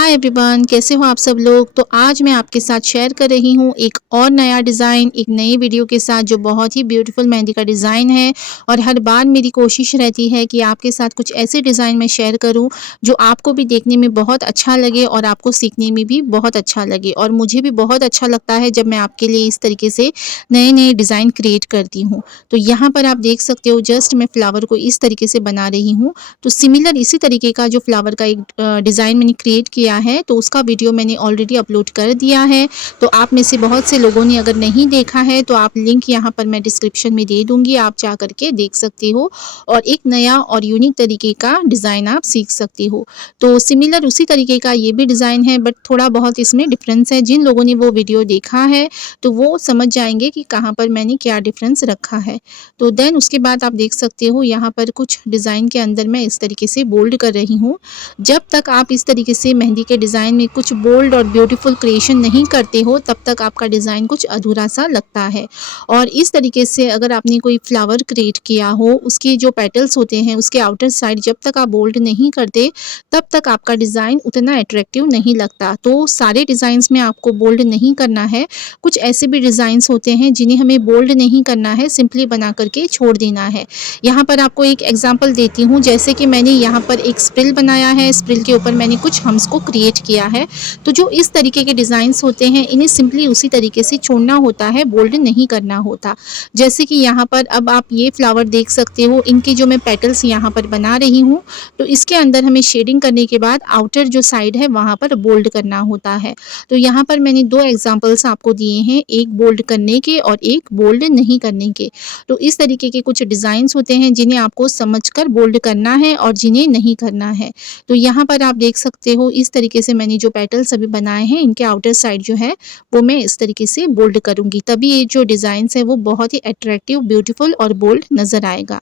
Hi everyone, कैसे हो आप सब लोग। तो आज मैं आपके साथ शेयर कर रही हूँ एक और नया डिज़ाइन, एक नई वीडियो के साथ जो बहुत ही ब्यूटीफुल मेहंदी का डिज़ाइन है। और हर बार मेरी कोशिश रहती है कि आपके साथ कुछ ऐसे डिज़ाइन मैं शेयर करूँ जो आपको भी देखने में बहुत अच्छा लगे और आपको सीखने में भी बहुत अच्छा लगे। और मुझे भी बहुत अच्छा लगता है जब मैं आपके लिए इस तरीके से नए नए डिज़ाइन क्रिएट करती हूँ। तो यहाँ पर आप देख सकते हो, जस्ट मैं फ्लावर को इस तरीके से बना रही हूँ। तो सिमिलर इसी तरीके का जो फ्लावर का एक डिज़ाइन मैंने क्रिएट किया है, तो उसका वीडियो मैंने ऑलरेडी अपलोड कर दिया है। तो आप में से बहुत से लोगों ने अगर नहीं देखा है तो आप लिंक यहाँ पर मैं डिस्क्रिप्शन में दे दूँगी, आप जा कर के देख सकते हो और एक नया और यूनिक तरीके का डिज़ाइन आप सीख सकते हो। तो सिमिलर उसी तरीके का ये भी डिज़ाइन है, बट थोड़ा बहुत इसमें डिफरेंस है। जिन लोगों ने वो वीडियो देखा है तो वो समझ जाएंगे कि कहाँ पर मैंने क्या डिफरेंस रखा है। तो देन उसके बाद आप देख सकते हो यहाँ पर कुछ डिज़ाइन के अंदर मैं इस तरीके से बोल्ड कर रही हूँ। जब तक आप इस तरीके से मेहंदी के डिज़ाइन में कुछ बोल्ड और ब्यूटीफुल क्रिएशन नहीं करते हो, तब तक आपका डिज़ाइन कुछ अधूरा सा लगता है। और इस तरीके से अगर आपने कोई फ्लावर क्रिएट किया हो, उसके जो पेटल्स होते हैं उसके आउटर साइड जब तक आप बोल्ड नहीं करते, तब तक आपका डिज़ाइन उतना अट्रैक्टिव नहीं लगता। तो सारे डिज़ाइंस में आपको बोल्ड नहीं करना है। कुछ ऐसे भी डिज़ाइंस होते हैं जिन्हें हमें बोल्ड नहीं करना है, सिंपली बना करके छोड़ देना है। यहाँ पर आपको एक एग्जांपल देती हूँ, जैसे कि मैंने यहाँ पर एक स्प्रिल बनाया है, स्प्रिल के ऊपर मैंने कुछ हम्स को क्रिएट किया है। तो जो इस तरीके के डिज़ाइंस होते हैं, इन्हें सिंपली उसी तरीके से छोड़ना होता है, बोल्ड नहीं करना होता। जैसे कि यहाँ पर अब आप ये फ्लावर देख सकते हो, इनके जो मैं पेटल्स यहाँ पर बना रही हूँ, तो इसके अंदर हमें शेडिंग करने के बाद आउटर जो साइड है वहाँ पर बोल्ड करना होता है। तो यहाँ पर मैंने दो एग्जाम्पल्स आपको दिए हैं, एक बोल्ड करने के और एक बोल्ड नहीं करने के। तो इस तरीके के कुछ डिज़ाइंस होते हैं जिन्हें आपको समझकर बोल्ड करना है और जिन्हें नहीं करना है। तो यहाँ पर आप देख सकते हो, इस तरीके से मैंने जो पेटल्स अभी बनाए हैं, इनके आउटर साइड जो है वो मैं इस तरीके से बोल्ड करूँगी, तभी ये जो डिज़ाइंस है वो बहुत ही अट्रैक्टिव, ब्यूटीफुल और बोल्ड नज़र आएगा।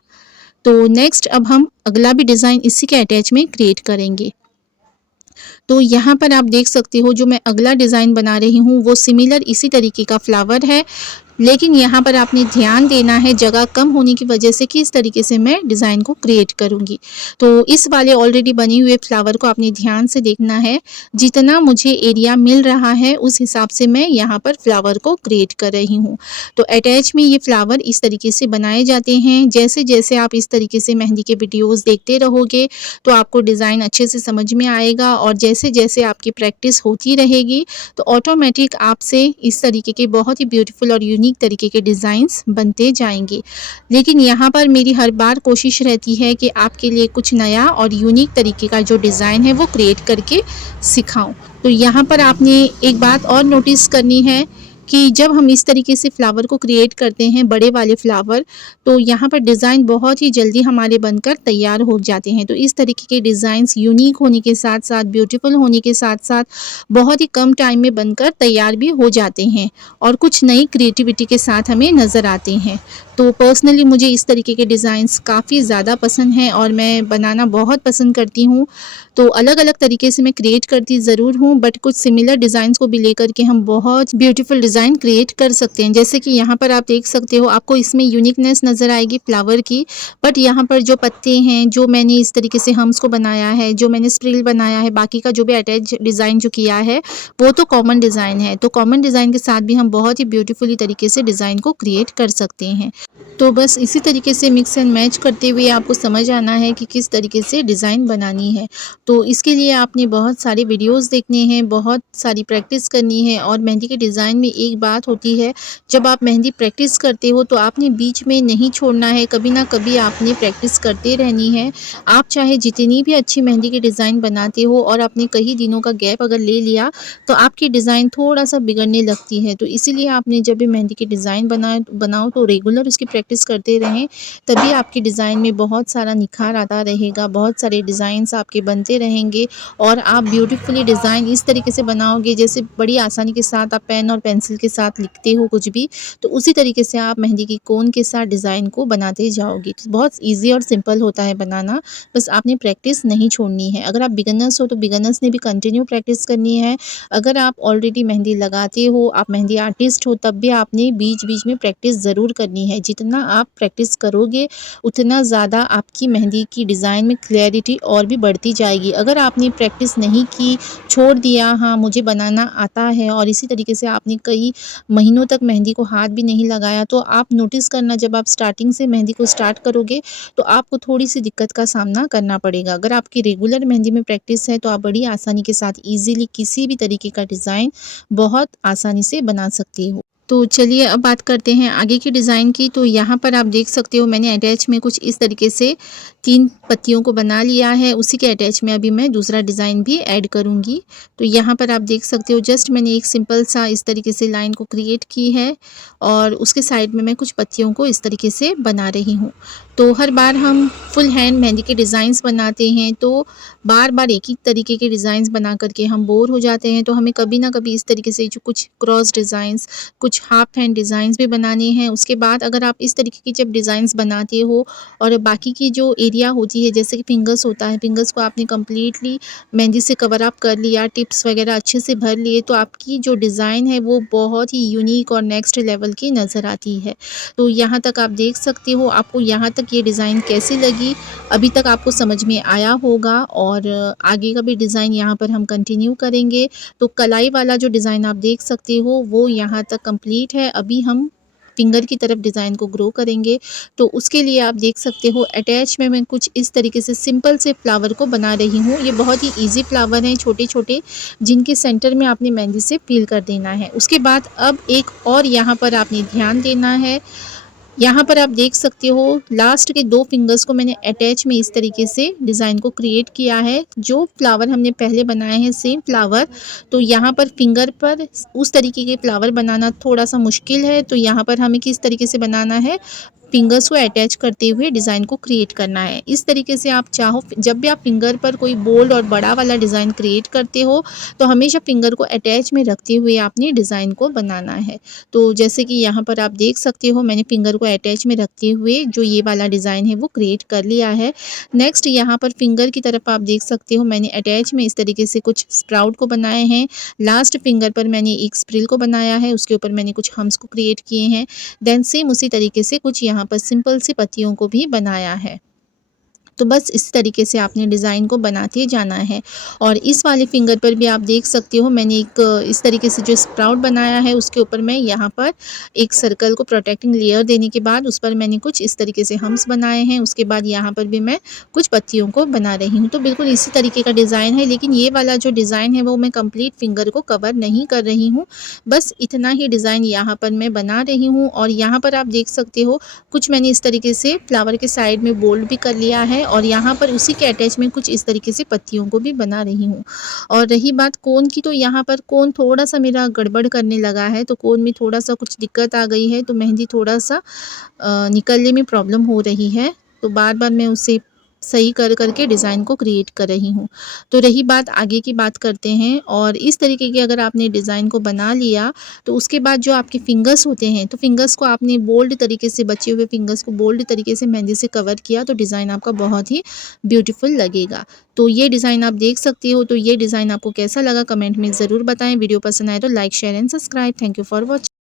तो नेक्स्ट अब हम अगला भी डिज़ाइन इसी के अटैच में क्रिएट करेंगे। तो यहाँ पर आप देख सकते हो, जो मैं अगला डिज़ाइन बना रही हूँ वो सिमिलर इसी तरीके का फ्लावर है, लेकिन यहाँ पर आपने ध्यान देना है जगह कम होने की वजह से कि इस तरीके से मैं डिज़ाइन को क्रिएट करूँगी। तो इस वाले ऑलरेडी बने हुए फ्लावर को आपने ध्यान से देखना है, जितना मुझे एरिया मिल रहा है उस हिसाब से मैं यहाँ पर फ्लावर को क्रिएट कर रही हूँ। तो अटैच में ये फ्लावर इस तरीके से बनाए जाते हैं। जैसे जैसे आप इस तरीके से मेहंदी के वीडियोज़ देखते रहोगे तो आपको डिज़ाइन अच्छे से समझ में आएगा, और जैसे जैसे आपकी प्रैक्टिस होती रहेगी तो ऑटोमेटिक आपसे इस तरीके के बहुत ही ब्यूटीफुल और यूनिक तरीके के डिज़ाइंस बनते जाएंगे। लेकिन यहाँ पर मेरी हर बार कोशिश रहती है कि आपके लिए कुछ नया और यूनिक तरीके का जो डिज़ाइन है वो क्रिएट करके सिखाऊं। तो यहाँ पर आपने एक बात और नोटिस करनी है कि जब हम इस तरीके से फ्लावर को क्रिएट करते हैं, बड़े वाले फ्लावर, तो यहाँ पर डिज़ाइन बहुत ही जल्दी हमारे बनकर तैयार हो जाते हैं। तो इस तरीके के डिज़ाइंस यूनिक होने के साथ साथ, ब्यूटीफुल होने के साथ साथ बहुत ही कम टाइम में बनकर तैयार भी हो जाते हैं और कुछ नई क्रिएटिविटी के साथ हमें नज़र आते हैं। तो पर्सनली मुझे इस तरीके के डिज़ाइंस काफ़ी ज़्यादा पसंद हैं और मैं बनाना बहुत पसंद करती हूँ। तो अलग अलग तरीके से मैं क्रिएट करती ज़रूर हूँ, बट कुछ सिमिलर डिज़ाइंस को भी लेकर के हम बहुत ब्यूटीफुल डिज़ाइन क्रिएट कर सकते हैं। जैसे कि यहाँ पर आप देख सकते हो, आपको इसमें यूनिकनेस नज़र आएगी फ्लावर की, बट यहाँ पर जो पत्ते हैं, जो मैंने इस तरीके से हम्स को बनाया है, जो मैंने स्प्रिल बनाया है, बाकी का जो भी अटैच डिज़ाइन जो किया है वो तो कॉमन डिज़ाइन है। तो कॉमन डिज़ाइन के साथ भी हम बहुत ही ब्यूटीफुली तरीके से डिज़ाइन को क्रिएट कर सकते हैं। तो बस इसी तरीके से मिक्स एंड मैच करते हुए आपको समझ आना है कि किस तरीके से डिज़ाइन बनानी है। तो इसके लिए आपने बहुत सारे वीडियोस देखने हैं, बहुत सारी प्रैक्टिस करनी है। और मेहंदी के डिज़ाइन में एक बात होती है, जब आप मेहंदी प्रैक्टिस करते हो तो आपने बीच में नहीं छोड़ना है, कभी ना कभी आपने प्रैक्टिस करते रहनी है। आप चाहे जितनी भी अच्छी मेहंदी के डिज़ाइन बनाते हो और आपने कई दिनों का गैप अगर ले लिया तो आपकी डिज़ाइन थोड़ा सा बिगड़ने लगती है। तो इसीलिए आपने जब भी मेहंदी के डिज़ाइन बनाओ तो रेगुलर उसकी प्रैक्टिस करते रहें, तभी आपकी डिज़ाइन में बहुत सारा निखार आता रहेगा, बहुत सारे डिज़ाइंस आपके बनते रहेंगे और आप ब्यूटीफुली डिज़ाइन इस तरीके से बनाओगे जैसे बड़ी आसानी के साथ आप पेन और पेंसिल के साथ लिखते हो कुछ भी, तो उसी तरीके से आप मेहंदी की कोन के साथ डिज़ाइन को बनाते जाओगे। तो बहुत ईज़ी और सिंपल होता है बनाना, बस आपने प्रैक्टिस नहीं छोड़नी है। अगर आप बिगिनर्स हो तो बिगिनर्स ने भी कंटिन्यू प्रैक्टिस करनी है। अगर आप ऑलरेडी मेहंदी लगाते हो, आप मेहंदी आर्टिस्ट हो, तब भी आपने बीच-बीच में प्रैक्टिस ज़रूर करनी है। जितना आप प्रैक्टिस करोगे उतना ज़्यादा आपकी मेहंदी की डिज़ाइन में क्लैरिटी और भी बढ़ती जाएगी। अगर आपने प्रैक्टिस नहीं की, छोड़ दिया, हाँ मुझे बनाना आता है, और इसी तरीके से आपने कई महीनों तक मेहंदी को हाथ भी नहीं लगाया, तो आप नोटिस करना जब आप स्टार्टिंग से मेहंदी को स्टार्ट करोगे तो आपको थोड़ी-सी दिक्कत का सामना करना पड़ेगा। अगर आपकी रेगुलर मेहंदी में प्रैक्टिस है तो आप बड़ी आसानी के साथ ईज़िली किसी भी तरीके का डिज़ाइन बहुत आसानी से बना सकते हो। तो चलिए अब बात करते हैं आगे की डिज़ाइन की। तो यहाँ पर आप देख सकते हो मैंने अटैच में कुछ इस तरीके से 3 पत्तियों को बना लिया है। उसी के अटैच में अभी मैं दूसरा डिज़ाइन भी ऐड करूँगी। तो यहाँ पर आप देख सकते हो जस्ट मैंने एक सिंपल सा इस तरीके से लाइन को क्रिएट की है, और उसके साइड में मैं कुछ पत्तियों को इस तरीके से बना रही हूँ। तो हर बार हम फुल हैंड मेहंदी के डिज़ाइंस बनाते हैं, तो बार-बार एक ही तरीके के डिज़ाइंस बना कर के हम बोर हो जाते हैं। तो हमें कभी ना कभी इस तरीके से जो कुछ क्रॉस डिज़ाइंस, कुछ हाफ हैंड डिज़ाइंस भी बनाने हैं। उसके बाद अगर आप इस तरीके की जब डिज़ाइंस बनाते हो और बाकी की जो एरिया होती है जैसे कि फिंगर्स होता है, फिंगर्स को आपने कंप्लीटली मेहंदी से कवर अप कर लिया, टिप्स वगैरह अच्छे से भर लिए, तो आपकी जो डिज़ाइन है वो बहुत ही यूनिक और नेक्स्ट लेवल की नज़र आती है। तो यहाँ तक आप देख सकते हो आपको यहाँ तक ये डिज़ाइन कैसी लगी, अभी तक आपको समझ में आया होगा, और आगे का भी डिज़ाइन यहाँ पर हम कंटिन्यू करेंगे। तो कलाई वाला जो डिज़ाइन आप देख सकते हो वो यहाँ तक कंप्लीट है। अभी हम फिंगर की तरफ डिज़ाइन को ग्रो करेंगे। तो उसके लिए आप देख सकते हो अटैच में मैं कुछ इस तरीके से सिंपल से फ्लावर को बना रही हूँ। ये बहुत ही ईज़ी फ्लावर हैं छोटे-छोटे, जिनके सेंटर में आपने मेहंदी से फिल कर देना है। उसके बाद अब एक और यहाँ पर आपने ध्यान देना है। यहाँ पर आप देख सकते हो लास्ट के 2 फिंगर्स को मैंने अटैच में इस तरीके से डिज़ाइन को क्रिएट किया है। जो फ्लावर हमने पहले बनाए हैं सेम फ्लावर, तो यहाँ पर फिंगर पर उस तरीके के फ्लावर बनाना थोड़ा-सा मुश्किल है। तो यहाँ पर हमें किस तरीके से बनाना है, फिंगर्स को अटैच करते हुए डिज़ाइन को क्रिएट करना है। इस तरीके से आप चाहो जब भी आप फिंगर पर कोई बोल्ड और बड़ा वाला डिज़ाइन क्रिएट करते हो, तो हमेशा फिंगर को अटैच में रखते हुए आपने डिज़ाइन को बनाना है। तो जैसे कि यहाँ पर आप देख सकते हो मैंने फिंगर को अटैच में रखते हुए जो ये वाला डिज़ाइन है वो क्रिएट कर लिया है। नेक्स्ट यहाँ पर फिंगर की तरफ आप देख सकते हो मैंने अटैच में इस तरीके से कुछ स्प्राउट को बनाए हैं। लास्ट फिंगर पर मैंने एक स्प्रिल को बनाया है, उसके ऊपर मैंने कुछ हम्स को क्रिएट किए हैं। देन सेम उसी तरीके से कुछ यहाँ पर सिंपल सी पत्तियों को भी बनाया है। तो बस इस तरीके से आपने डिज़ाइन को बनाते जाना है। और इस वाले फिंगर पर भी आप देख सकते हो मैंने एक इस तरीके से जो स्प्राउट बनाया है उसके ऊपर मैं यहाँ पर एक सर्कल को प्रोटेक्टिंग लेयर देने के बाद उस पर मैंने कुछ इस तरीके से हम्स बनाए हैं। उसके बाद यहाँ पर भी मैं कुछ पत्तियों को बना रही हूँ। तो बिल्कुल इसी तरीके का डिज़ाइन है, लेकिन ये वाला जो डिज़ाइन है वो मैं कंप्लीट फिंगर को कवर नहीं कर रही हूँ। बस इतना ही डिज़ाइन यहाँ पर मैं बना रही हूँ। और यहाँ पर आप देख सकते हो कुछ मैंने इस तरीके से फ्लावर के साइड में बोल्ड भी कर लिया है, और यहाँ पर उसी के अटैच में कुछ इस तरीके से पत्तियों को भी बना रही हूँ। और रही बात कोन की, तो यहाँ पर कोन थोड़ा-सा मेरा गड़बड़ करने लगा है, तो कोन में थोड़ा-सा कुछ दिक्कत आ गई है, तो मेहंदी थोड़ा-सा निकलने में प्रॉब्लम हो रही है। तो बार-बार मैं उसे सही कर के डिज़ाइन को क्रिएट कर रही हूँ। तो रही बात आगे की, बात करते हैं। और इस तरीके के अगर आपने डिज़ाइन को बना लिया तो उसके बाद जो आपके फिंगर्स होते हैं, तो फिंगर्स को आपने बोल्ड तरीके से, बचे हुए फिंगर्स को बोल्ड तरीके से मेहंदी से कवर किया, तो डिज़ाइन आपका बहुत ही ब्यूटीफुल लगेगा। तो ये डिज़ाइन आप देख सकते हो। तो ये डिज़ाइन आपको कैसा लगा कमेंट में ज़रूर बताएं। वीडियो पसंद आए तो like, share and subscribe. Thank you for watching.